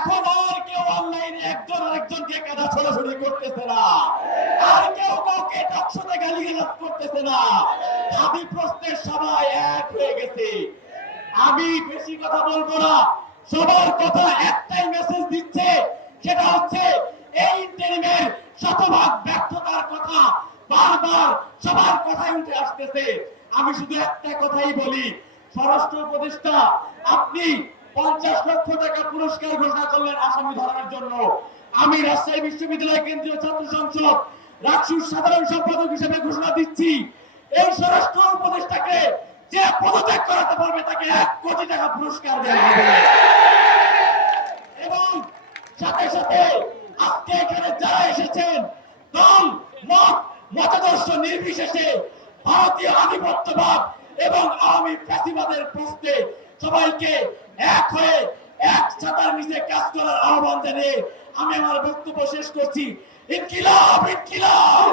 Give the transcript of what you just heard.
এখন আর কেউ অনলাইনে একজন আরেকজনকে কাদা ছোড়াছুড়ি করতেছে না, আর কেউ কাউকে টকশোতে গালিগালাজ করতেছে না। হাবি প্রস্তের সবাই এক হয়ে গেছে। আমি বেশি কথা বলবো না, সবার কথা একটাই মেসেজ দিচ্ছে, সেটা হচ্ছে এই ইন্টারিমের শতভাগ ব্যর্থতার কথা বারবার সবার কথাই উঠে আসতেছে। আমি শুধু একটা কথাই বলি, স্বরাষ্ট্র উপদেষ্টা আপনি 50 লক্ষ টাকা পুরস্কার ঘোষণা করলেন আসামি ধরার জন্য। আমি রাজশাহী বিশ্ববিদ্যালয় কেন্দ্রীয় ছাত্র সংসদ রাকসুর সাধারণ সম্পাদক হিসেবে ঘোষণা দিচ্ছি, এই স্বরাষ্ট্র উপদেষ্টাকে যে পদত্যাগ করাতে পারবে তাকে 1 কোটি টাকা পুরস্কার দেওয়া হবে। এবং সাথে সাথে আজকে এখানে যারা এসেছেন, দল মত মতাদর্শ নির্বিশেষে ভারতীয় আধিপত্যবাদ এবং আওয়ামী ফ্যাসিবাদের প্রশ্নে সবাইকে এক হয়ে এক ছাতার নিচে কাজ করার আহ্বান জানিয়ে আমি আমার বক্তব্য শেষ করছি। ইনকিলাব ইনকিলাব।